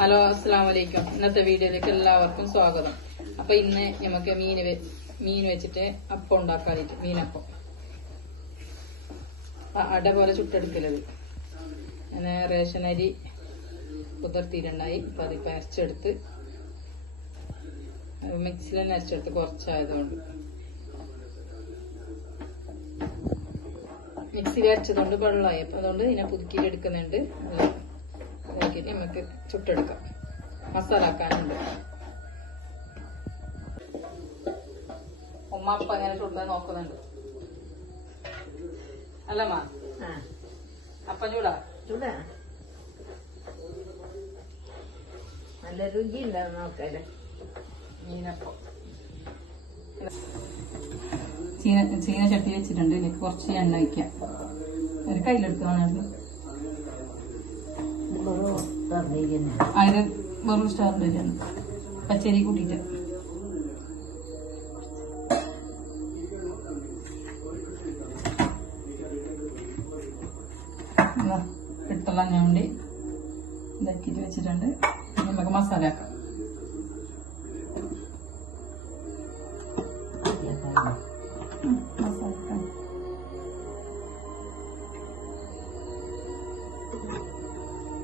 Hello, അസ്സലാമു അലൈക്കും. ഇന്നത്തെ വീഡിയോയിലേക്ക് എല്ലാവർക്കും സ്വാഗതം. അപ്പൊ ഇന്ന് നമുക്ക് മീൻ വെച്ചിട്ട് അപ്പം ഉണ്ടാക്കാനായിട്ട് മീനപ്പം അട പോലെ ചുട്ടെടുക്കലത്. അങ്ങനെ റേഷൻ അരി കുതിർത്തിയിട്ടുണ്ടായി. അപ്പൊ അതിപ്പോ അരച്ചെടുത്ത് മിക്സിയിൽ തന്നെ അരച്ചെടുത്ത് കുറച്ചായതുകൊണ്ട് മിക്സിയിൽ അരച്ചതുകൊണ്ട് വെള്ളമായി. അപ്പൊ അതുകൊണ്ട് ഇതിനെ പുതുക്കിയിട്ട് എടുക്കുന്നുണ്ട്. നോക്കിയിട്ട് നമുക്ക് ചുട്ടെടുക്കാം. മസാല ആക്കാനുണ്ട്. ഉമ്മ അപ്പം എങ്ങനെ ചുടുന്നത് നോക്കുന്നുണ്ട്. അല്ലമ്മ അപ്പം ചൂടാ ചൂടാ നല്ല രുചി ഉണ്ടാവും നോക്കല്ലേ. മീനപ്പം ചീന ചട്ടി വെച്ചിട്ടുണ്ട്. ഇതിലേക്ക് കുറച്ച് എണ്ണ വയ്ക്കാം. ഒരു കയ്യിലെടുത്ത് വേണം. അതിന് വെറും സ്റ്റാറിൻ്റെ പച്ചരി കൂട്ടിയിട്ട് ഇട്ടുള്ള ഞണ്ടി ഇതാക്കിയിട്ട് വെച്ചിട്ടുണ്ട്. നമുക്ക് മസാല ആക്കാം.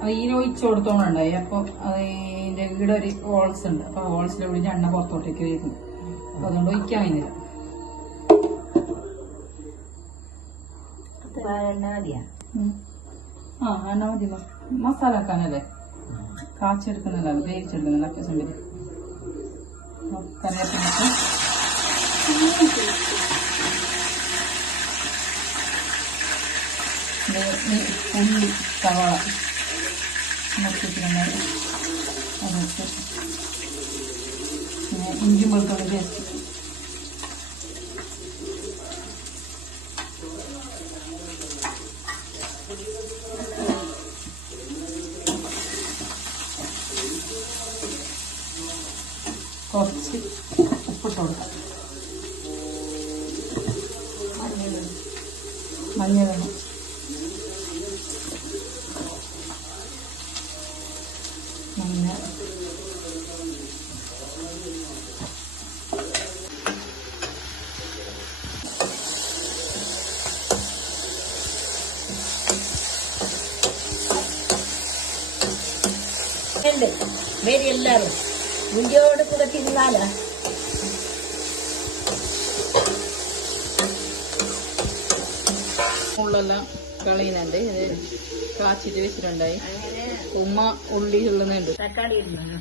അത് ഈന ഒഴിച്ചു കൊടുത്തോണ്ടായി. അപ്പൊ അതിന്റെ ഇവിടെ ഒരു ഹോൾസ് ഉണ്ട്. അപ്പൊ ഹോൾസിലൂടെ എണ്ണ പുറത്തോട്ടേക്ക് വരുന്നു. അപ്പൊ അതുകൊണ്ട് ഒഴിക്കാൻ വേണ്ടില്ല. എണ്ണ മതി. മസാല ആക്കാനല്ലേ, കാച്ചെടുക്കുന്നല്ലോ, വേവിച്ചെടുക്കുന്നല്ലോ. അപ്പസമ്പര് കറിവേപ്പിലൊക്കെ ഉള്ളി സവാള മുറിച്ചിട്ടുണ്ടായി. അതിട്ട് ഇഞ്ചി വെളുത്തുള്ളി പേസ്റ്റ് കുറച്ച് ഉപ്പിട്ട് കൊടുക്കാം. മഞ്ഞൾ വേണം. വേറെ എല്ലാരും മുഞ്ചോട് കൂടെ തിന്നാലാ. ഉള്ളെല്ലാം കളയുന്നുണ്ട്. ഇത് കാച്ചിട്ട് വെച്ചിട്ടുണ്ടായി. ഉമ്മ ഉള്ളി ഉള്ളുന്നുണ്ട്. തക്കാളി ഇടുന്നു.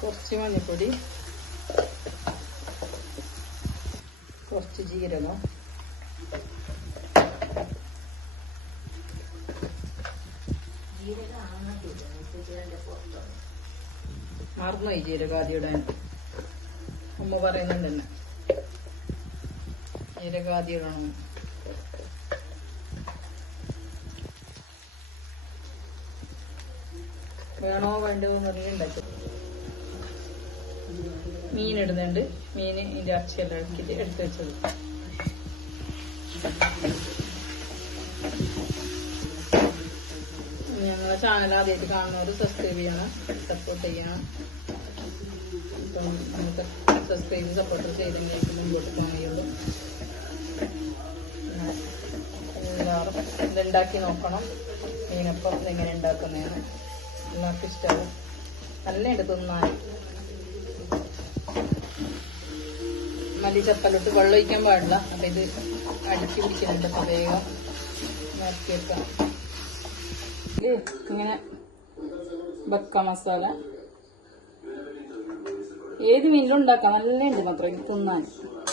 കുറച്ച് മഞ്ഞൾപ്പൊടി, കുറച്ച് ജീരകം, മറന്നുപോയി ജീരകം ആദ്യം ഇടാൻ. ഉമ്മ പറയുന്നുണ്ട് തന്നെ ജീരകം ആദ്യം ഇടണം. വേണോ വേണ്ടോ എന്നറിയുണ്ടാക്കി. മീൻ ഇടുന്നുണ്ട്. മീൻ ഇതിന്റെ അച്ചിയെല്ലാം ഇളക്കിയിട്ട് എടുത്ത് വെച്ചത്. ഞങ്ങളെ ചാനൽ ആദ്യമായിട്ട് കാണുന്നവർ സബ്സ്ക്രൈബ് ചെയ്യണം, സപ്പോർട്ട് ചെയ്യണം. ഇപ്പം നമുക്ക് സബ്സ്ക്രൈബ് സപ്പോർട്ട് ചെയ്തെങ്കിൽ മുമ്പോട്ട് പോകാൻ കഴിയുള്ളൂ. എല്ലാവരും ഇതുണ്ടാക്കി നോക്കണം. മീനപ്പം ഇതെങ്ങനെ ഉണ്ടാക്കുന്നതാണ് എല്ലാവർക്കും ഇഷ്ടമാവും. നല്ല എടുത്തുന്നാൽ മല്ലിച്ചപ്പലിട്ട് വെള്ളം ഒഴിക്കാൻ പാടില്ല. അപ്പൊ ഇത് അടുക്കി പിടിക്കുന്നുണ്ട്. അപ്പൊ വേഗം നോക്കിയേക്കാം. ഇങ്ങനെ ബക്ക മസാല ഏത് മീനിലും ഉണ്ടാക്കാം. നല്ല ഉണ്ട് മാത്രം ഇത് തിന്നാൻ.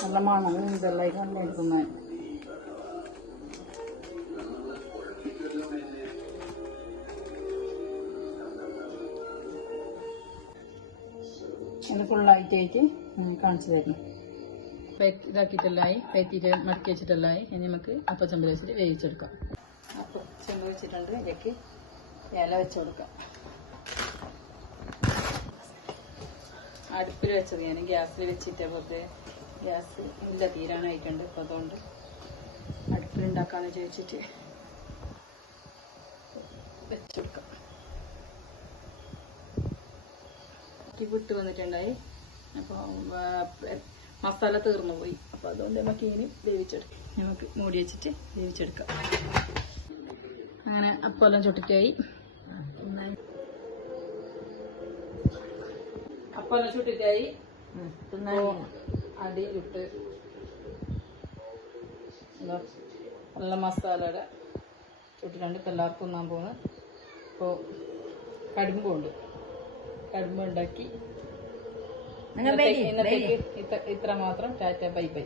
നല്ല മണം ഇതെല്ലാം നല്ല തിന്നാൻ. അത് ഫുള്ളായിട്ടായിട്ട് കാണിച്ചു തരണം. ഇതാക്കിയിട്ടെല്ലായി, പറ്റിയിട്ട് മടക്കി വെച്ചിട്ടെല്ലായി. ഇനി നമുക്ക് അപ്പച്ചമ്പ് വെച്ചിട്ട് വേവിച്ചെടുക്കാം. അപ്പം ചെമ്പ് വെച്ചിട്ടുണ്ട്. ഇതിലേക്ക് ഇല വെച്ച് കൊടുക്കാം. അടുപ്പിൽ വെച്ചത് ഞാൻ ഗ്യാസിൽ വെച്ചിട്ട് വെറുതെ ഗ്യാസ് ഇല്ല തീരാനായിട്ടുണ്ട്. അപ്പം അതുകൊണ്ട് അടുപ്പിലുണ്ടാക്കാന്ന് ചോദിച്ചിട്ട് വെച്ചെടുക്കാം. വിട്ട് വന്നിട്ടുണ്ടായി. അപ്പോൾ മസാല തീർന്നു പോയി. അപ്പോൾ അതുകൊണ്ട് നമുക്ക് ഇനി വേവിച്ചെടുക്കാം. നമുക്ക് മൂടി വെച്ചിട്ട് വേവിച്ചെടുക്കാം. അങ്ങനെ അപ്പെല്ലാം ചുട്ടിട്ടായി. അപ്പെല്ലാം ചുട്ടിട്ടായി. അടിയിലിട്ട് നല്ല മസാലയുടെ ചുട്ടിട്ടുണ്ട്. ഇപ്പം എല്ലാവർക്കും ഒന്നാൻ പോകുന്നത്. ഇപ്പോൾ കടുമ്പുണ്ട്. കടുമ്പ് ഉണ്ടാക്കി ഇന്നത്തേക്ക് ഇത്ര മാത്രം. Tata bye bye.